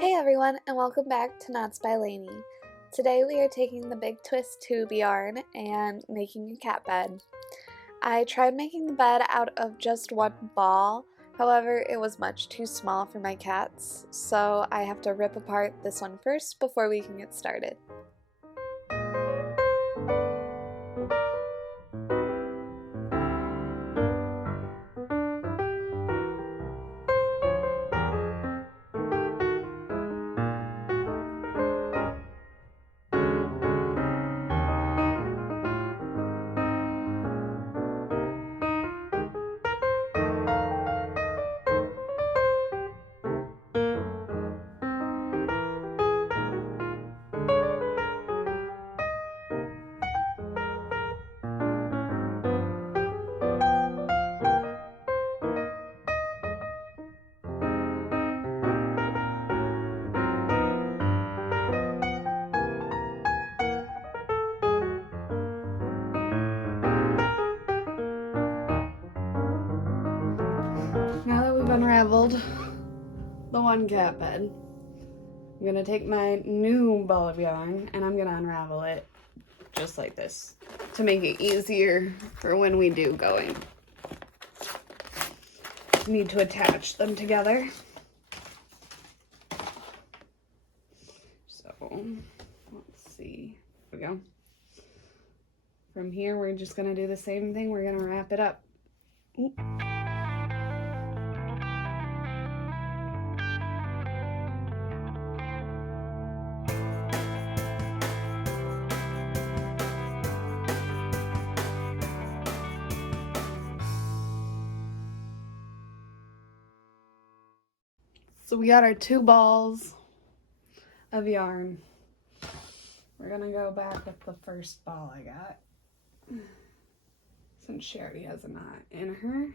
Hey everyone, and welcome back to Knots by Lainey. Today we are taking the Big Twist Tube yarn and making a cat bed. I tried making the bed out of just one ball, however it was much too small for my cats, so I have to rip apart this one first before we can get started. Now that we've unraveled the one cat bed, I'm gonna take my new ball of yarn and I'm gonna unravel it just like this to make it easier for when we do going. Need to attach them together. So let's see. Here we go. From here, we're just gonna do the same thing. We're gonna wrap it up. Ooh. So we got our two balls of yarn. We're gonna go back with the first ball I got, since she already has a knot in her.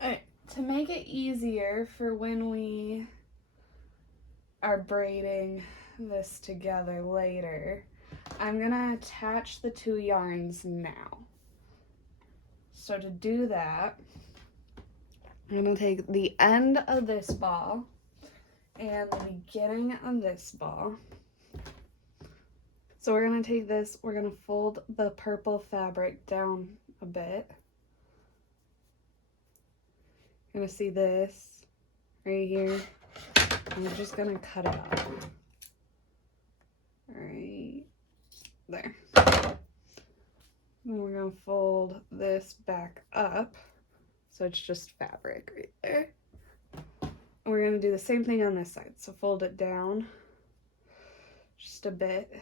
Alright, to make it easier for when we are braiding this together later, I'm gonna attach the two yarns now. So to do that, I'm going to take the end of this ball and the beginning of this ball. So we're going to take this, we're going to fold the purple fabric down a bit. You're going to see this right here. And we're just going to cut it off. Right there. And we're going to fold this back up, so it's just fabric right there. And we're going to do the same thing on this side. So fold it down just a bit,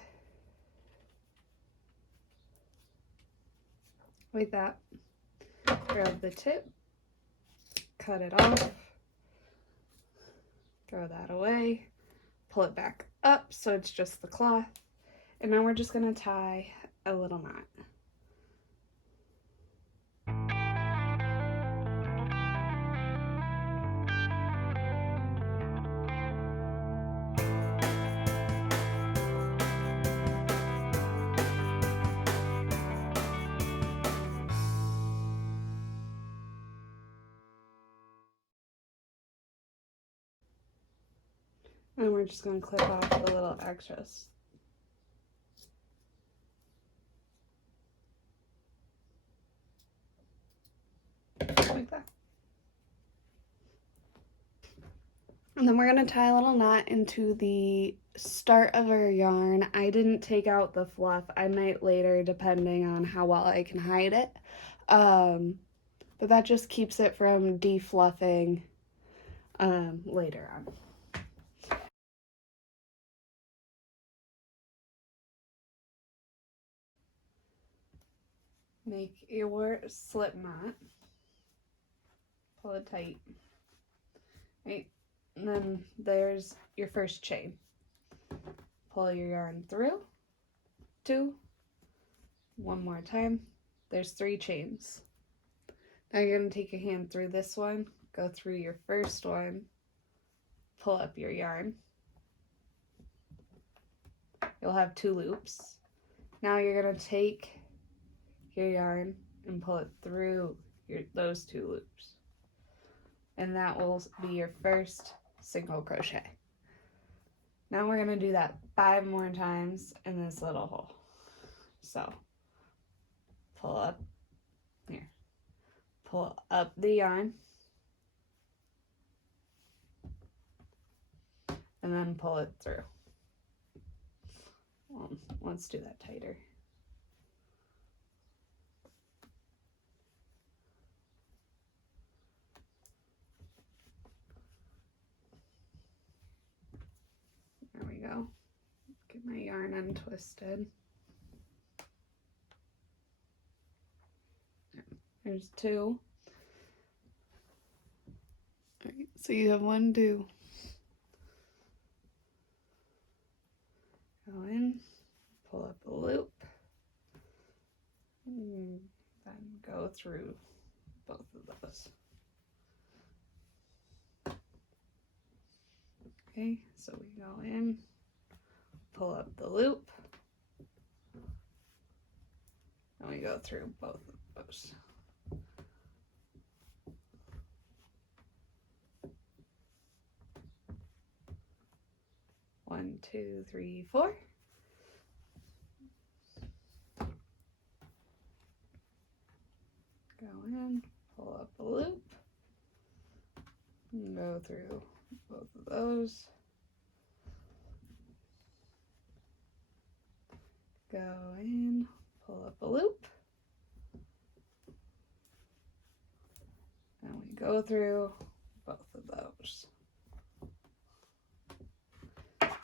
like that. Grab the tip, cut it off, throw that away, pull it back up so it's just the cloth. And now we're just going to tie a little knot. And we're just going to clip off the little extras. Like that. And then we're going to tie a little knot into the start of our yarn. I didn't take out the fluff. I might later, depending on how well I can hide it. But that just keeps it from defluffing later on. Make your slip knot. Pull it tight. Right? And then there's your first chain. Pull your yarn through. 2. One more time. There's 3 chains. Now you're going to take your hand through this one, go through your first one, pull up your yarn. You'll have 2 loops. Now you're going to take your yarn and pull it through those 2 loops. and that will be your first single crochet. Now we're going to do that 5 more times in this little hole. So pull up here, pull up the yarn, and then pull it through. Well, let's do that tighter. There we go. Get my yarn untwisted. There's 2. All right, so you have 1, 2. Go in, pull up a loop, and then go through both of those. Okay, so we go in, pull up the loop, and we go through both of those. One, 2, 3, 4. Go in, pull up a loop, and go through both of those. Go in, pull up a loop, and we go through both of those.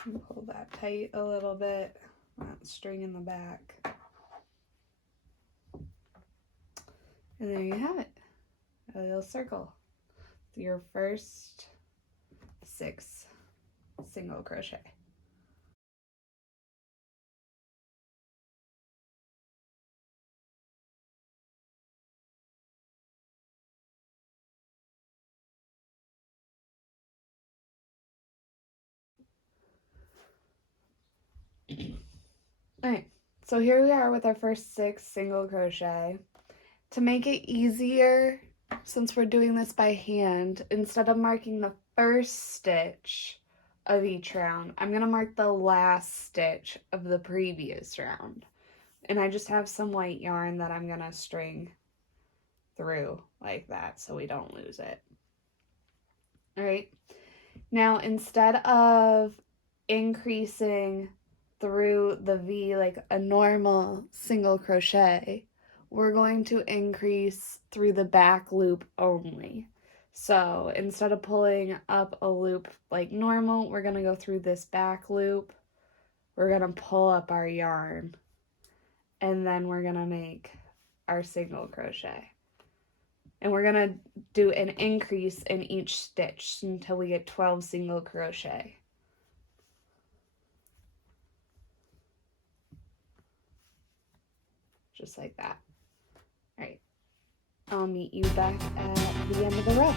And pull that tight a little bit, that string in the back. And there you have it, a little circle. Your first 6 single crochet. Alright, so here we are with our first 6 single crochet. To make it easier, since we're doing this by hand, instead of marking the first stitch of each round, I'm going to mark the last stitch of the previous round. And I just have some white yarn that I'm going to string through like that so we don't lose it. Alright, now instead of increasing through the V like a normal single crochet, we're going to increase through the back loop only. So instead of pulling up a loop like normal, we're going to go through this back loop. We're going to pull up our yarn, and then we're going to make our single crochet. And we're going to do an increase in each stitch until we get 12 single crochet. Just like that. All right, I'll meet you back at the end of the row.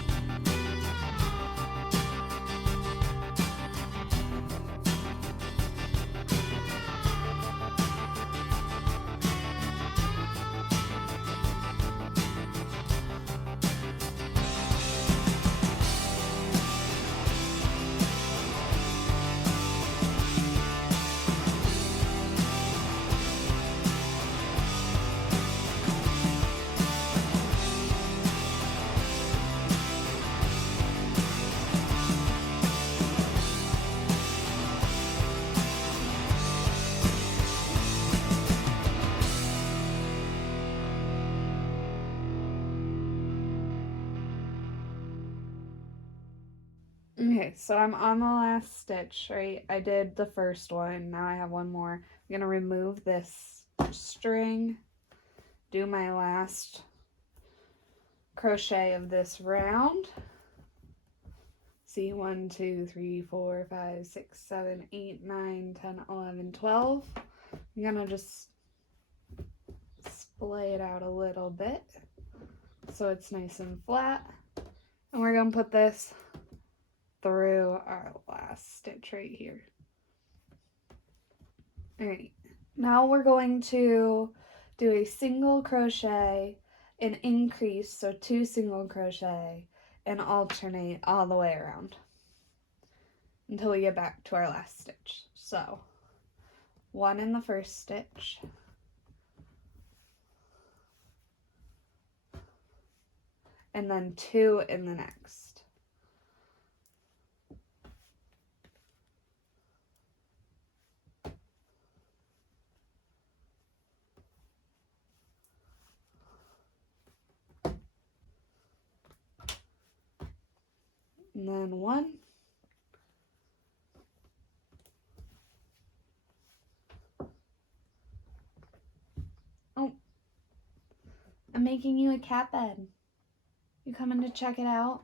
Okay, so I'm on the last stitch, right? I did the first one, now I have one more. I'm going to remove this string, do my last crochet of this round. See, 1, 2, 3, 4, 5, 6, 7, 8, 9, 10, 11, 12. I'm going to just splay it out a little bit so it's nice and flat. And we're going to put this through our last stitch right here. Alright, now we're going to do a single crochet, an increase, so 2 single crochet, and alternate all the way around until we get back to our last stitch. So 1 in the first stitch, and then 2 in the next. And then 1. Oh, I'm making you a cat bed. You coming to check it out?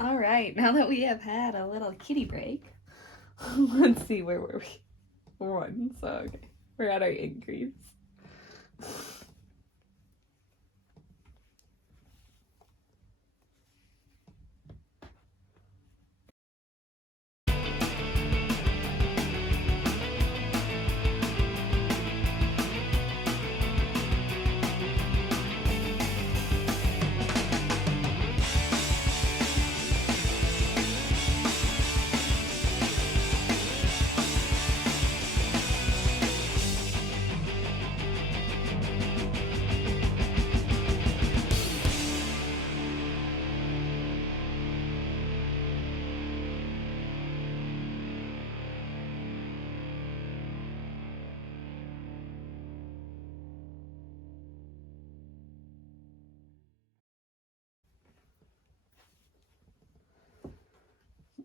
All right, now that we have had a little kitty break, let's see, where were we? 1, so okay, we're at our increase.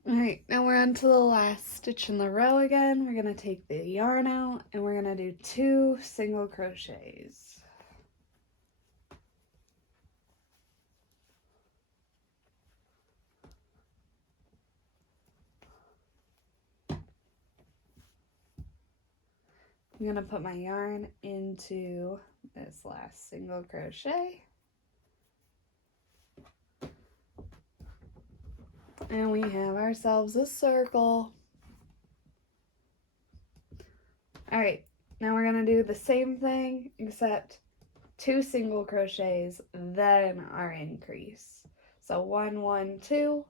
Alright, now we're on to the last stitch in the row again. We're going to take the yarn out and we're going to do 2 single crochets. I'm going to put my yarn into this last single crochet. And we have ourselves a circle. Alright, now we're going to do the same thing except 2 single crochets, then our increase. So 1, 1, 2.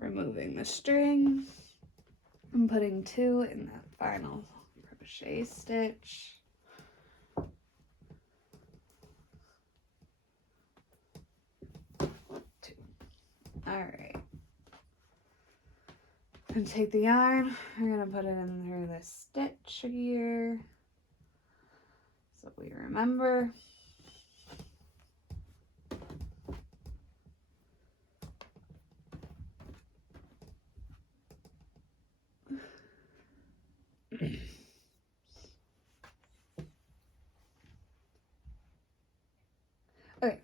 Removing the string and putting 2 in that final crochet stitch. And take the yarn, we're gonna put it in through this stitch here so we remember. Okay,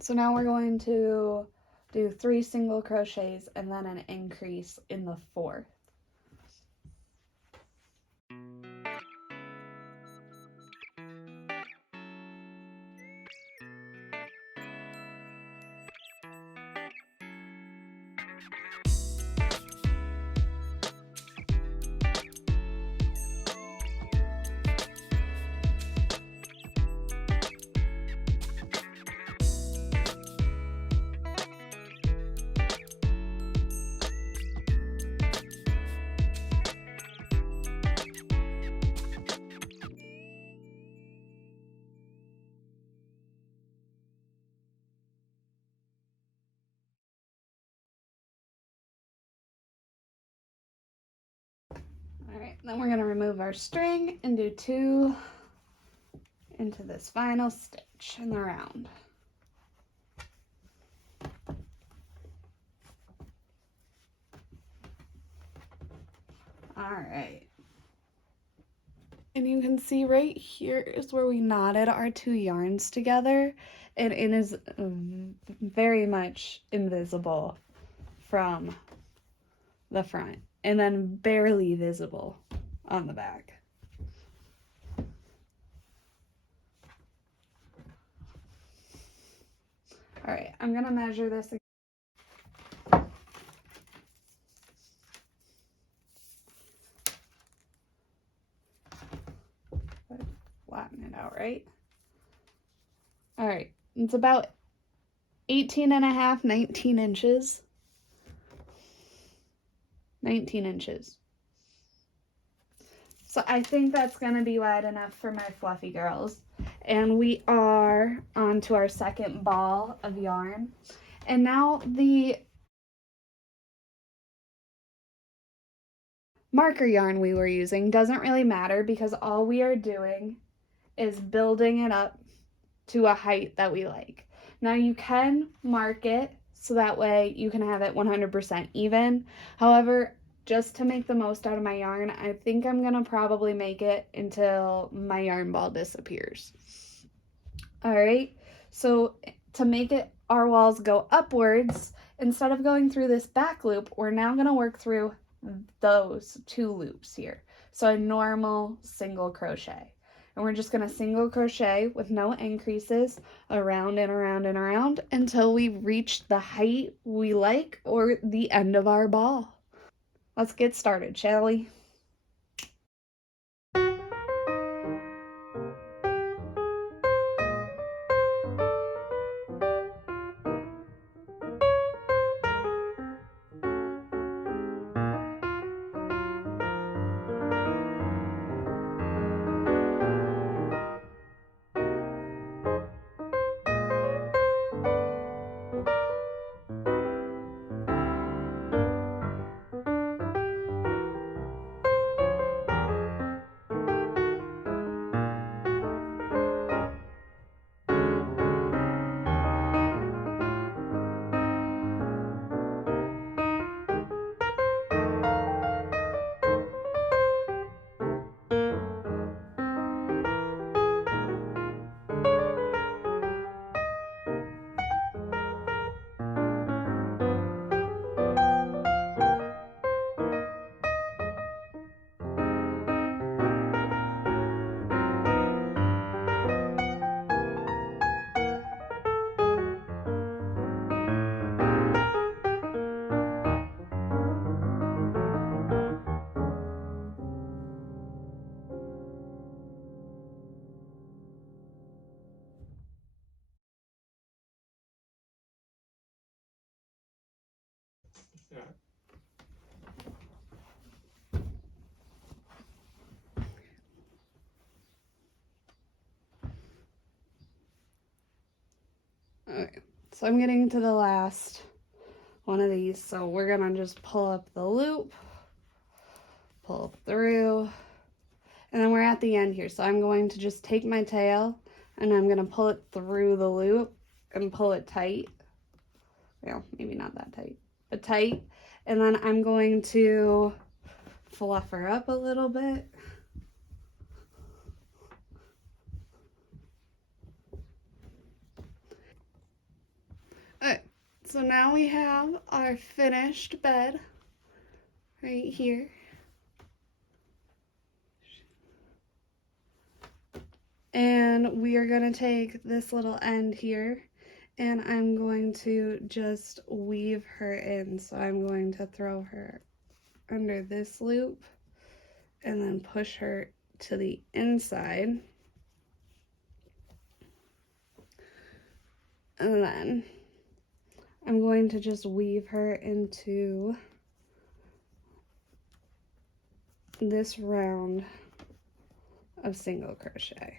so now we're going to do 3 single crochets and then an increase in the 4th. Alright, then we're going to remove our string and do 2 into this final stitch in the round. Alright. And you can see right here is where we knotted our 2 yarns together, and it is very much invisible from the front and then barely visible on the back. All right, I'm gonna measure this again. Flatten it out, right? All right, it's about 18 and a half, 19 inches. 19 inches. So I think that's gonna be wide enough for my fluffy girls. And we are on to our second ball of yarn. And now the marker yarn we were using doesn't really matter because all we are doing is building it up to a height that we like. Now you can mark it so that way you can have it 100% even. However, just to make the most out of my yarn, I think I'm gonna probably make it until my yarn ball disappears. All right, so to make it our walls go upwards, instead of going through this back loop, we're now gonna work through those 2 loops here. So a normal single crochet. And we're just gonna single crochet with no increases around and around and around until we reach the height we like or the end of our ball. Let's get started, shall we? Yeah. Okay, so I'm getting to the last one of these. So we're gonna just pull up the loop, pull through, and then we're at the end here. So I'm going to just take my tail and I'm gonna pull it through the loop and pull it tight. Well, maybe not that tight, but tight. And then I'm going to fluff her up a little bit. Alright, so now we have our finished bed right here. And we are going to take this little end here and I'm going to just weave her in. So I'm going to throw her under this loop and then push her to the inside. And then I'm going to just weave her into this round of single crochet.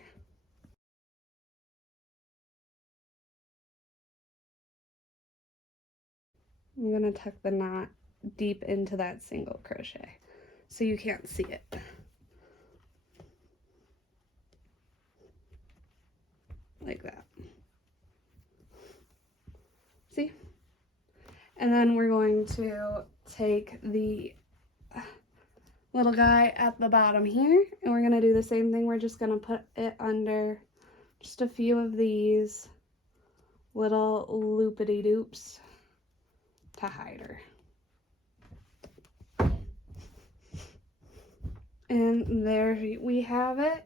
I'm going to tuck the knot deep into that single crochet so you can't see it. Like that. See? And then we're going to take the little guy at the bottom here and we're going to do the same thing. We're just going to put it under just a few of these little loopity-doops to hide her. And there we have it,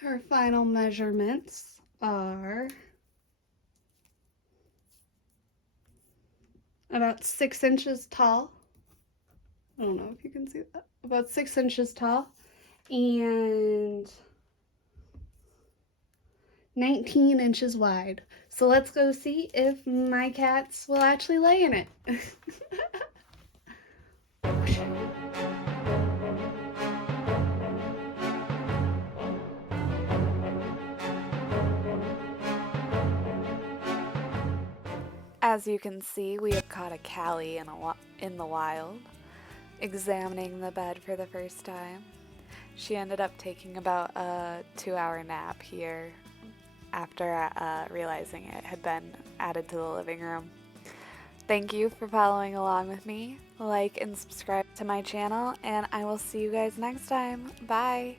her final measurements are about 6 inches tall. I don't know if you can see that. About 6 inches tall and 19 inches wide. So let's go see if my cats will actually lay in it. As you can see, we have caught a Callie in the wild, examining the bed for the first time. She ended up taking about a 2-hour nap here after realizing it had been added to the living room. Thank you for following along with me. Like and subscribe to my channel, and I will see you guys next time. Bye!